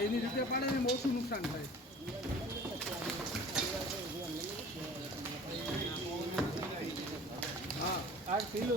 એની રીતે પાડે ને ઓછું નુકસાન થાય. હા આ કિલો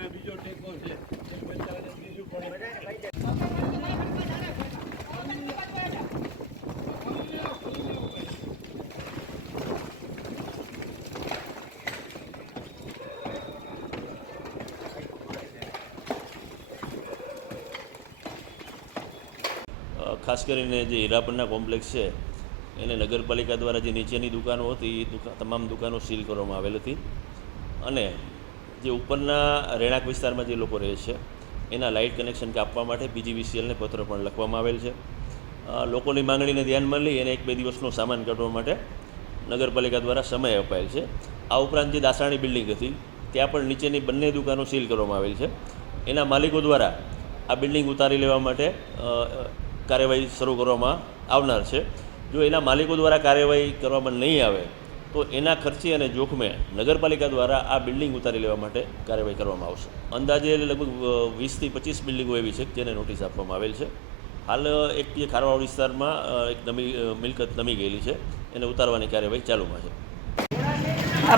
ખાસ કરીને જે હીરાપરના કોમ્પ્લેક્સ છે, એને નગરપાલિકા દ્વારા જે નીચેની દુકાનો હતી, એ દુકા, તમામ દુકાનો સીલ કરવામાં આવેલ હતી. અને જે ઉપરના રહેણાંક વિસ્તારમાં જે લોકો રહે છે, એના લાઇટ કનેક્શન કાપવા માટે પીજીવીસીએલને પત્ર પણ લખવામાં આવેલ છે. લોકોની માંગણીને ધ્યાનમાં લઈ અને એક બે દિવસનો સામાન કાઢવા માટે નગરપાલિકા દ્વારા સમય અપાયેલ છે. આ ઉપરાંત જે દાસાણી બિલ્ડિંગ હતી, ત્યાં પણ નીચેની બંને દુકાનો સીલ કરવામાં આવેલ છે. એના માલિકો દ્વારા આ બિલ્ડિંગ ઉતારી લેવા માટે કાર્યવાહી શરૂ કરવામાં આવનાર છે. જો એના માલિકો દ્વારા કાર્યવાહી કરવામાં નહીં આવે, તો એના ખર્ચે અને જોખમે નગરપાલિકા દ્વારા આ બિલ્ડિંગ ઉતારી લેવા માટે કાર્યવાહી કરવામાં આવશે. અંદાજે લગભગ વીસથી પચીસ બિલ્ડિંગો એવી છે જેને નોટિસ આપવામાં આવેલ છે. હાલ એક જે વિસ્તારમાં એક નમી મિલકત નમી ગયેલી છે. એને ઉતારવાની કાર્યવાહી ચાલુમાં છે. આ